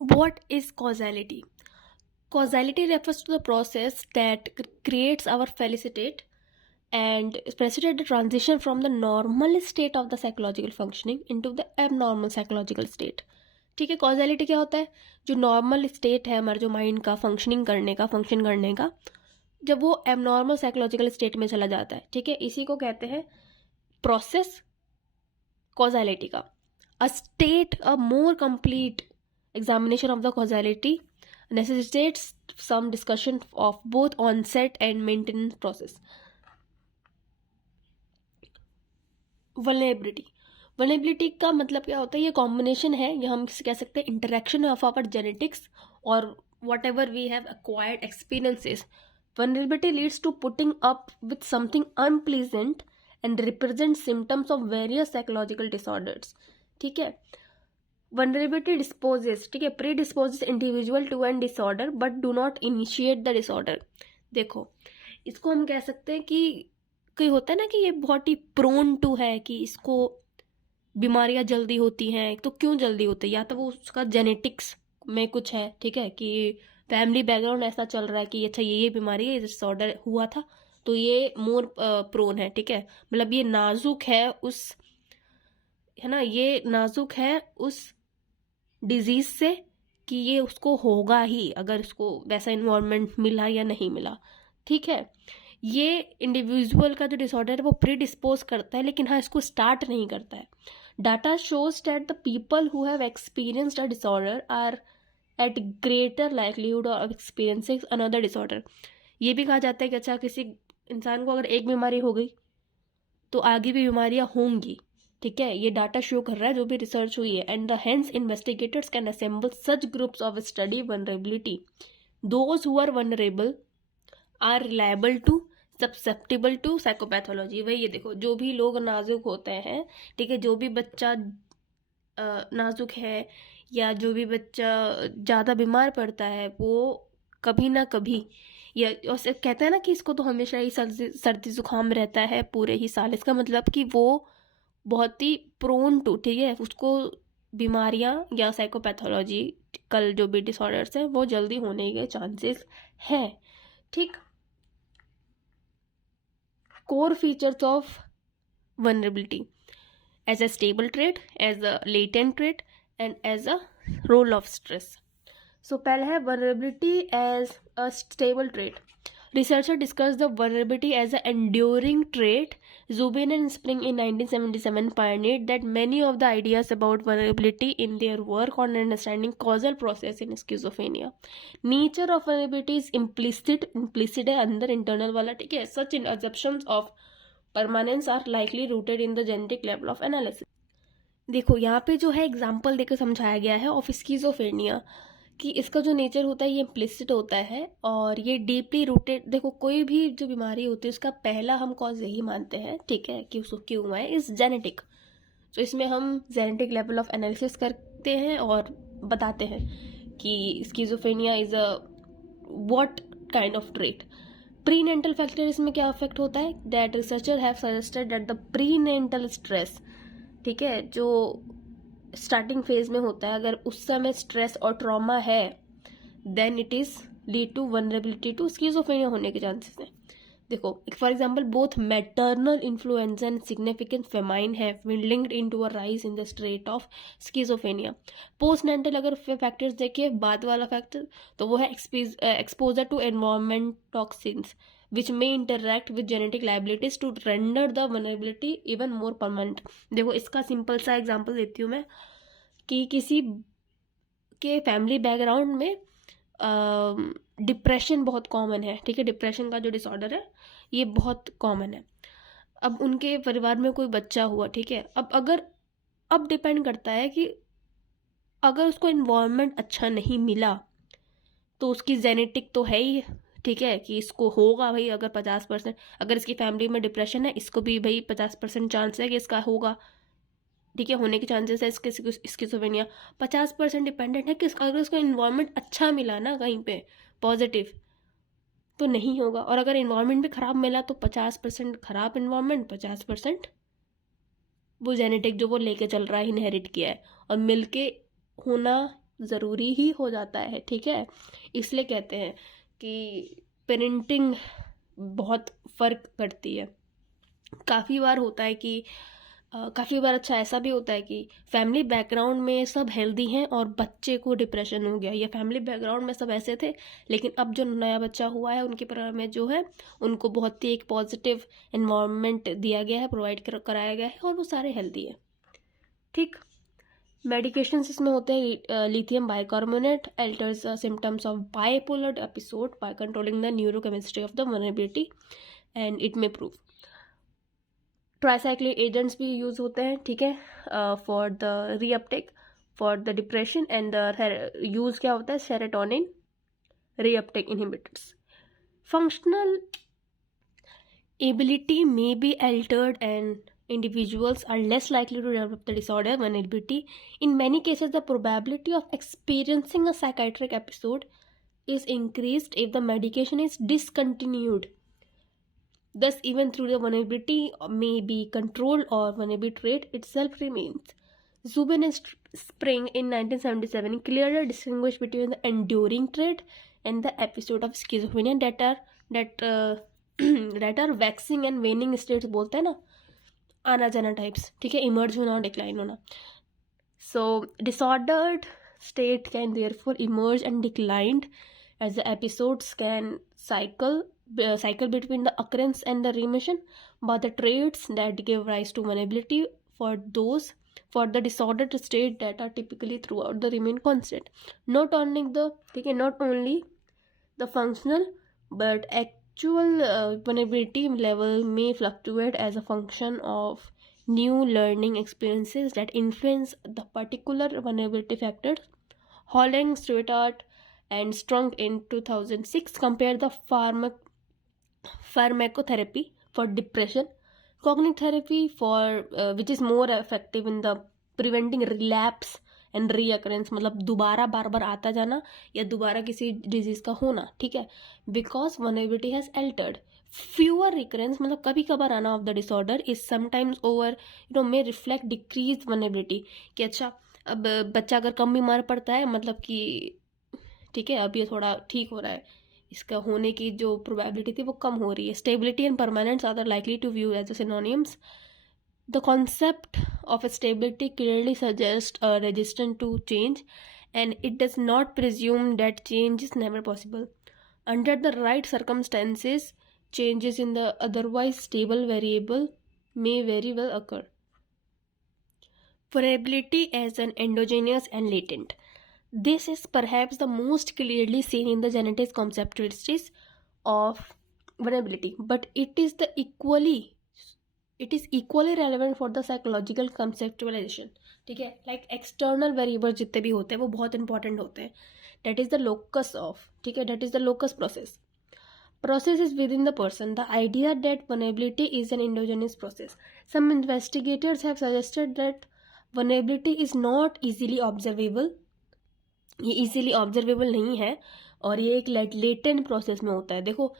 What is causality? Causality refers to the process that creates our felicitate and precipitate the transition from the normal state of the psychological functioning into the abnormal psychological state. ठीक है, causality क्या होता है? जो normal state है हमारे जो mind का फंक्शनिंग करने का, फंक्शन करने का, जब वो एबनॉर्मल साइकोलॉजिकल स्टेट में चला जाता है, ठीक है, इसी को कहते हैं प्रोसेस कॉजैलिटी का. A state, a more complete examination of the causality necessitates some discussion of both onset and maintenance process. Vulnerability का मतलब क्या होता है? ये कॉम्बिनेशन है, या हम कह सकते हैं इंटरेक्शन ऑफ आवर जेनेटिक्स और whatever we have acquired experiences. Vulnerability leads to putting up with something unpleasant and represent symptoms of various psychological disorders. ठीक है, वल्नरेबिलिटी डिस्पोजेस, ठीक है, predisposes individual to an disorder but do not initiate the disorder. देखो, इसको हम कह सकते हैं कि कोई होता है ना कि ये बहुत ही प्रोन टू है कि इसको बीमारियां जल्दी होती हैं. तो क्यों जल्दी होती है? या तो वो उसका जेनेटिक्स में कुछ है, ठीक है, कि फैमिली बैकग्राउंड ऐसा चल रहा है कि अच्छा ये बीमारी है, डिसऑर्डर हुआ था तो ये मोर प्रोन है. ठीक है, मतलब ये नाजुक है उस, है ना, ये नाजुक है उस डिजीज से कि ये उसको होगा ही अगर उसको वैसा इन्वायरमेंट मिला या नहीं मिला. ठीक है, ये इंडिविजुअल का जो डिसऑर्डर है वो प्री डिस्पोज करता है, लेकिन हाँ इसको स्टार्ट नहीं करता है. Data shows that the people who have experienced a disorder are at greater likelihood of experiencing another disorder. ये भी कहा जाता है कि अच्छा किसी इंसान को अगर एक बीमारी हो गई तो आगे भी बीमारियां होंगी. ठीक है, ये डाटा शो कर रहा है जो भी रिसर्च हुई है. And the hence investigators can assemble such groups of study vulnerability. Those who are vulnerable are reliable to susceptible to psychopathology. वही ये देखो, जो भी लोग नाजुक होते हैं, ठीक है, जो भी बच्चा नाजुक है या जो भी बच्चा ज़्यादा बीमार पड़ता है वो कभी ना कभी, या और कहते हैं ना कि इसको तो हमेशा ही सर्दी जुकाम रहता है पूरे ही साल. इसका मतलब कि वो बहुत ही प्रोन टू, ठीक है, उसको बीमारियां या साइकोपैथोलॉजी कल जो भी डिसऑर्डर्स हैं वो जल्दी होने के चांसेस हैं. ठीक, core features of vulnerability as a stable trait, as a latent trait, and as a role of stress. So पहला है vulnerability as a stable trait. Researchers discussed the vulnerability as an enduring trait. Zubin and Spring in 1977 pioneered that many of the ideas about vulnerability in their work on understanding causal process in schizophrenia. Nature of vulnerability is implicit है अंदर internal वाला, ठीक है. Such assumptions of permanence are likely rooted in the genetic level of analysis. देखो यहाँ पे जो है एग्जाम्पल देकर समझाया गया है ऑफ स्किज़ोफ्रेनिया कि इसका जो नेचर होता है ये इम्प्लिसिट होता है और ये डीपली रूटेड. देखो, कोई भी जो बीमारी होती है उसका पहला हम कॉज यही मानते हैं, ठीक है, कि उसको क्यों हुआ है, इज जेनेटिक. तो इसमें हम जेनेटिक लेवल ऑफ एनालिसिस करते हैं और बताते हैं कि schizophrenia is a what kind of trait. Prenatal factor इसमें क्या अफेक्ट होता है? That researcher have suggested that the prenatal stress, ठीक है, जो स्टार्टिंग फेज में होता है, अगर उस समय स्ट्रेस और ट्रॉमा है then it is lead to vulnerability to schizophrenia होने के चांसेस हैं. देखो, for example both maternal influenza and significant famine have been linked into a rise in the straight of schizophrenia. Postnatal अगर factors देखिए, बाद वाला factor, तो वो है exposure to environment toxins which may interact with genetic liabilities to render the vulnerability even more permanent. देखो, इसका simple सा एग्जांपल देती हूँ मैं कि किसी के फैमिली बैकग्राउंड में डिप्रेशन बहुत कॉमन है, ठीक है, डिप्रेशन का जो डिसऑर्डर है ये बहुत कॉमन है. अब उनके परिवार में कोई बच्चा हुआ, ठीक है, अब डिपेंड करता है कि अगर उसको इन्वायरमेंट अच्छा नहीं मिला तो उसकी जेनेटिक तो है ही, ठीक है, कि इसको होगा भाई. अगर 50%, अगर इसकी फैमिली में डिप्रेशन है, इसको भी भाई 50% चांस है कि इसका होगा, ठीक है, होने के चांसेस है इसके स्किज़ोफ्रेनिया. 50% डिपेंडेंट है कि अगर उसको इन्वायरमेंट अच्छा मिला ना कहीं पे पॉजिटिव तो नहीं होगा. और अगर इन्वायरमेंट भी ख़राब मिला तो 50% ख़राब इन्वायरमेंट, 50% वो जेनेटिक जो वो लेके चल रहा है, इनहेरिट किया है, और मिलके होना ज़रूरी ही हो जाता है, ठीक है। इसलिए कहते हैं कि पेरेंटिंग बहुत फ़र्क करती है। काफ़ी बार होता है कि काफ़ी बार अच्छा ऐसा भी होता है कि फैमिली बैकग्राउंड में सब हेल्दी हैं और बच्चे को डिप्रेशन हो गया, या फैमिली बैकग्राउंड में सब ऐसे थे लेकिन अब जो नया बच्चा हुआ है उनके परिवार में जो है उनको बहुत ही एक पॉजिटिव एनवायरनमेंट दिया गया है, प्रोवाइड कराया गया है और वो सारे हेल्दी है, ठीक। मेडिकेशंस इसमें होते हैं lithium bicarbonate altars symptoms of bipolar episode by controlling the neurochemistry of the vulnerability and it may prove. Tricyclic agents भी यूज होते हैं, ठीक है, for the reuptake for the depression and the use क्या होता है serotonin reuptake inhibitors. Functional ability may be altered and individuals are less likely to develop the disorder vulnerability. In many cases, the probability of experiencing a psychiatric episode is increased if the medication is discontinued. Thus, even though the vulnerability may be controlled or vulnerability rate itself remains. Zubin and Spring in 1977 clearly distinguished between the enduring trait and the episode of schizophrenia that are waxing and waning states बोलते हैं ना, आना जाना types, ठीक है, emerge होना और decline होना। So disordered state can therefore emerge and declined as the episodes can cycle between the occurrence and the remission, but the traits that give rise to vulnerability for the disordered state that are typically throughout the remain constant. Not only the functional but actual vulnerability level may fluctuate as a function of new learning experiences that influence the particular vulnerability factors. Holland, Stewart, and Strong in 2006 compared the pharmacotherapy for depression, cognitive therapy for which is more effective in the preventing relapse and recurrence, मतलब दोबारा बार बार आता जाना या दोबारा किसी disease का होना, ठीक है, because vulnerability has altered. Fewer recurrence मतलब कभी कभार आना of the disorder is sometimes over may reflect decrease vulnerability, कि अच्छा अब बच्चा अगर कम बीमार पड़ता है मतलब कि ठीक है अब ये थोड़ा ठीक हो रहा है, इसका होने की जो प्रोबेबिलिटी थी वो कम हो रही है। Stability and permanence are likely to view as synonyms. The concept of stability clearly suggests a resistance to change, and it does not presume that change is never possible. Under the right circumstances, changes in the otherwise stable variable may very well occur. Variability as an endogenous and latent. This is perhaps the most clearly seen in the genetic conceptualities of variability, but it is equally relevant for the psychological conceptualization, ठीक है। Like external variable जितने भी होते हैं वो बहुत important होते हैं, that is the locus of, ठीक है, that is the locus process is within the person. The idea that vulnerability is an endogenous process. Some investigators have suggested that vulnerability is not easily observable. ये easily observable नहीं है और ये एक latent process में होता है। देखो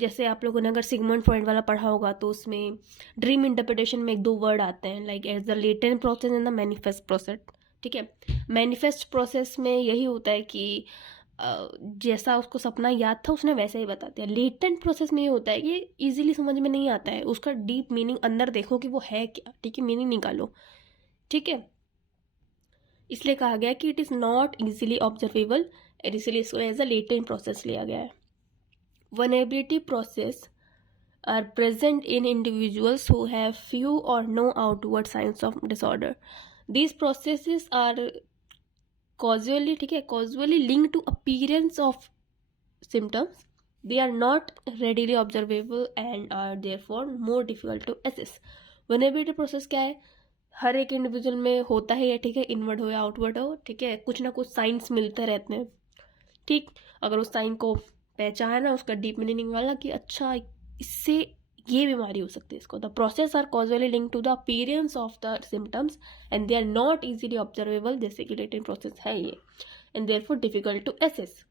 जैसे आप लोगों ने अगर सिगमंड फ्रॉइड वाला पढ़ा होगा तो उसमें ड्रीम इंटरप्रिटेशन में एक दो वर्ड आते हैं like as the latent process and the manifest process, ठीक है। मैनिफेस्ट प्रोसेस में यही होता है कि जैसा उसको सपना याद था उसने वैसे ही बता दिया। लेटेंट प्रोसेस में ये होता है कि इजीली समझ में नहीं आता है, उसका डीप मीनिंग अंदर देखो कि वो है क्या, ठीक है, मीनिंग निकालो, ठीक है। इसलिए कहा गया कि it is not easily observable, इसलिए इसको एज अ लेटेंट प्रोसेस लिया गया है। Vulnerability process are present in individuals who have few or no outward signs of disorder. These processes are causally, ठीक है, causally linked to appearance of symptoms. They are not readily observable and are therefore more difficult to assess. Vulnerability process क्या है, हर एक individual में होता है, ठीक है, इनवर्ड हो या आउटवर्ड हो, ठीक है, कुछ ना कुछ साइंस मिलते रहते हैं, ठीक। अगर उस साइन को पहचाना, उसका डीप मीनिंग वाला कि अच्छा इससे ये बीमारी हो सकती है इसको। The process are causally link to the appearance of the symptoms and they are not easily observable, जैसे कि लेटेंट प्रोसेस है ये, and therefore difficult to assess.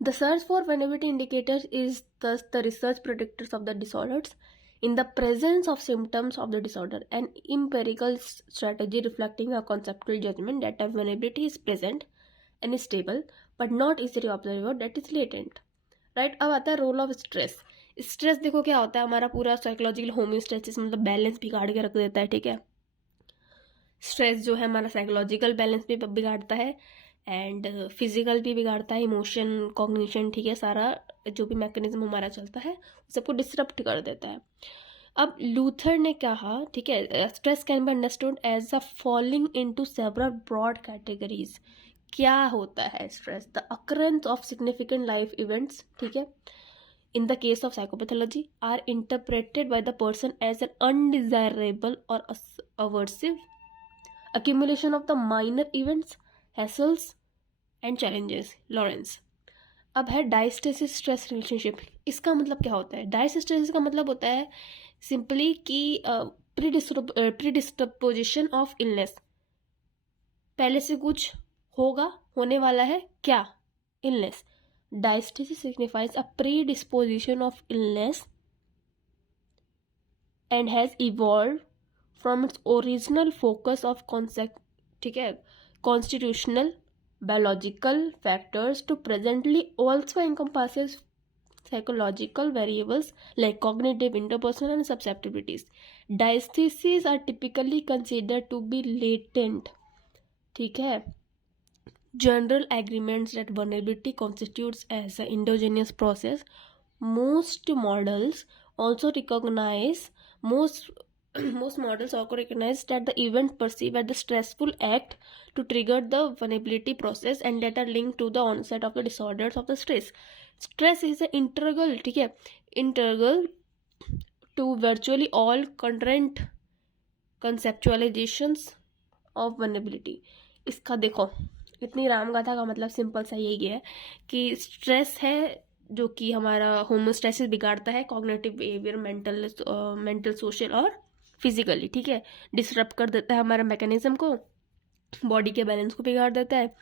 The search for vulnerability indicators is thus the research predictors of the disorders. In the presence of symptoms of the disorder, an empirical strategy reflecting a conceptual judgment that a vulnerability is present and is stable but not easily observable, that is latent. Right. अब आता है role of stress. Stress देखो क्या होता है, हमारा पूरा psychological homeostasis मतलब बैलेंस बिगाड़ के रख देता है. ठीक है, स्ट्रेस जो है हमारा साइकोलॉजिकल बैलेंस भी बिगाड़ता है एंड फिजिकल भी बिगाड़ता है, इमोशन, कॉग्निशन, ठीक है, सारा जो भी मैकेनिज्म हमारा चलता है सबको डिसरप्ट कर देता है. अब लूथर ने कहा, ठीक है, stress can be understood as a falling into several broad categories. क्या होता है stress? The occurrence of significant life events, ठीक है, in the case of psychopathology are interpreted by the person as an undesirable or aversive accumulation of the minor events, hassles and challenges. Lawrence. अब है diastasis stress relationship. इसका मतलब क्या होता है? Diastasis का मतलब होता है सिंपली कि प्रीडिस्पोजिशन ऑफ इलनेस, पहले से कुछ होगा, होने वाला है, क्या? Illness. Diastasis signifies a predisposition of illness and has evolved from its original focus of concept, ठीक है, constitutional biological factors to presently also encompasses psychological variables like cognitive, interpersonal and susceptibilities. Diastases are typically considered to be latent, ठीक है. General agreements that vulnerability constitutes as an endogenous process. Most models also recognize that the event perceived as the stressful act to trigger the vulnerability process and that are linked to the onset of the disorders of the stress. Stress is an integral, ठीक है, integral to virtually all current conceptualizations of vulnerability. इसका देखो, इतनी रामगाथा का मतलब simple सा यही है कि स्ट्रेस है जो कि हमारा होमोस्टेसिस बिगाड़ता है, कॉग्निटिव बिहेवियर, मेंटल सोशल और फिजिकली, ठीक है, डिसरप्ट कर देता है हमारे मैकेनिज्म को, बॉडी के बैलेंस को बिगाड़ देता है.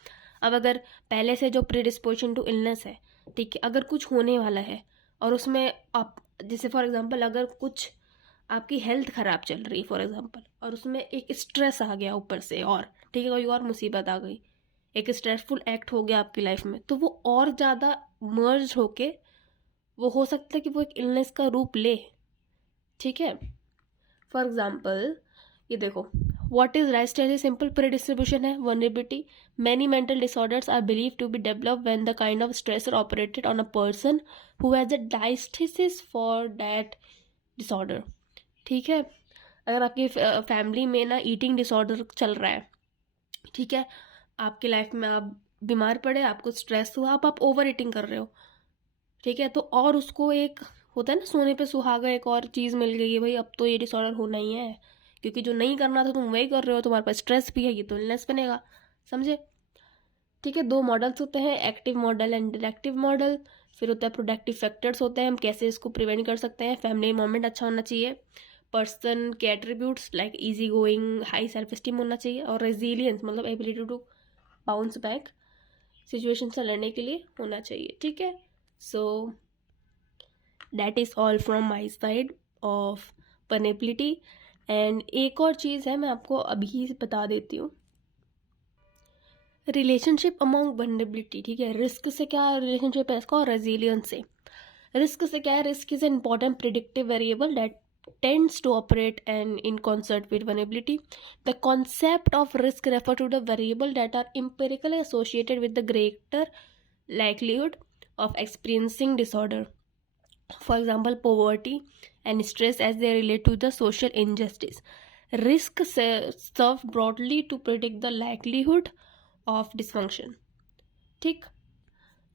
अब अगर पहले से जो प्रीडिस्पोजिशन टू इलनेस है, ठीक है, अगर कुछ होने वाला है और उसमें आप जैसे फॉर एग्जांपल अगर कुछ आपकी हेल्थ ख़राब चल रही है फॉर एग्जांपल और उसमें एक स्ट्रेस आ गया ऊपर से और, ठीक है, कोई और मुसीबत आ गई, एक स्ट्रेसफुल एक्ट हो गया आपकी लाइफ में, तो वो और ज़्यादा मर्ज होके वो हो सकता है कि वो एक इलनेस का रूप ले, ठीक है. फॉर एग्जांपल ये देखो, what is diathesis? Simple predistribution है, vulnerability. Many mental disorders are believe to be develop when the kind of stressor operated on a person who has a diathesis for that disorder, ठीक है. अगर आपकी family में ना eating disorder चल रहा है, ठीक है, आपकी लाइफ में आप बीमार पड़े, आपको स्ट्रेस हुआ, आप ओवर ईटिंग कर रहे हो, ठीक है, तो और उसको एक होता है ना सोने पे सुहागा, एक और चीज़ मिल गई है, भाई अब तो ये डिसऑर्डर होना ही है क्योंकि जो नहीं करना था तुम वही कर रहे हो, तुम्हारे पास स्ट्रेस भी है, ये तो इलनेस बनेगा, समझे, ठीक है. 2 मॉडल्स होते हैं, active model and directive model. फिर होता है प्रोटेक्टिव फैक्टर्स होते हैं, हम कैसे इसको प्रिवेंट कर सकते हैं. फैमिली इन्वायरमेंट अच्छा होना चाहिए, पर्सन के attributes like easy going, high self esteem होना चाहिए और रेजिलियंस मतलब ability to bounce back situation से लड़ने के लिए होना चाहिए, ठीक है. So that is all from my side of vulnerability. And एक और चीज़ है, मैं आपको अभी बता देती हूँ, रिलेशनशिप अमॉन्ग vulnerability, ठीक है. रिस्क से क्या रिलेशनशिप है इसका और रेजिलियंस से. रिस्क से क्या है? Risk is an important predictive variable that tends to operate and in concert with vulnerability. The concept of risk refer to the variable that are empirically associated with the greater likelihood of experiencing disorder. For example, poverty and stress as they relate to the social injustice. Risk serve broadly to predict the likelihood of dysfunction. ठीक.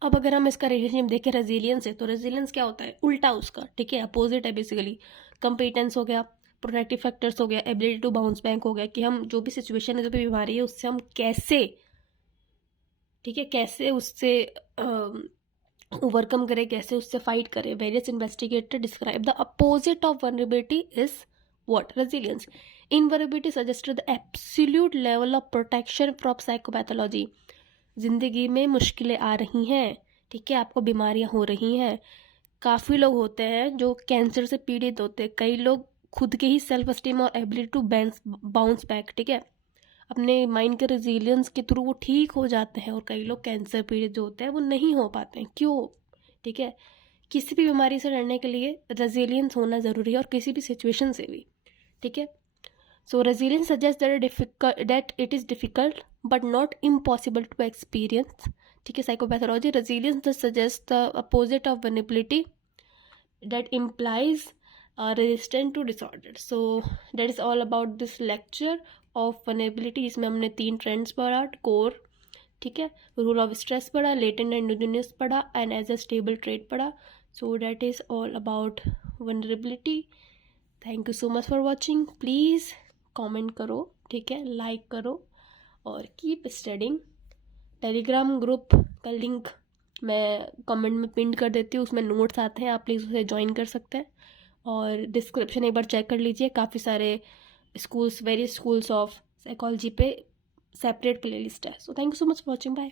अब अगर हम इसका relationship देखें resilience है, तो resilience क्या होता है? उल्टा उसका, ठीक है, अपोजिट है बेसिकली. कंपिटेंस हो गया, प्रोटेक्टिव फैक्टर्स हो गया, एबिलिटी टू बाउंस बैक हो गया, कि हम जो भी सिचुएशन है, जो भी बीमारी है, उससे हम कैसे, ठीक है, कैसे उससे ओवरकम करें, कैसे उससे फाइट करें. Various investigator describe the opposite of vulnerability is what? Resilience. Invulnerability suggested the absolute level of protection from psychopathology. जिंदगी में मुश्किलें आ रही हैं, ठीक है, आपको बीमारियां हो रही हैं, काफ़ी लोग होते हैं जो कैंसर से पीड़ित होते हैं, कई लोग खुद के ही सेल्फ एस्टीम और एबिलिटी टू बाउंस बैक, ठीक है, अपने माइंड के रेजिलियंस के थ्रू वो ठीक हो जाते हैं, और कई लोग कैंसर पीड़ित जो होते हैं वो नहीं हो पाते हैं, क्यों? ठीक है, किसी भी बीमारी से लड़ने के लिए रेजिलियंस होना ज़रूरी है, और किसी भी सिचुएशन से भी, ठीक है। So resilience suggest that it is difficult but not impossible to experience, ठीक है। Psychopathology resilience suggest the opposite of vulnerability that implies resistant to disorder. So that is all about this lecture of vulnerability, जिसमें हमने 3 trends पढ़ा, core, ठीक है, rule of stress पढ़ा, latent endogenous पढ़ा, and as a stable trade पढ़ा. So that is all about vulnerability. Thank you so much for watching. Please comment करो, ठीक है, लाइक करो, और कीप स्टडिंग. टेलीग्राम ग्रुप का लिंक मैं कमेंट में पिन कर देती हूँ, उसमें नोट्स आते हैं, आप प्लीज़ उसे ज्वाइन कर सकते हैं. और डिस्क्रिप्शन एक बार चेक कर लीजिए, काफ़ी सारे schools, various schools of psychology पे सेपरेट प्लेलिस्ट है. So thank you so much for watching. Bye.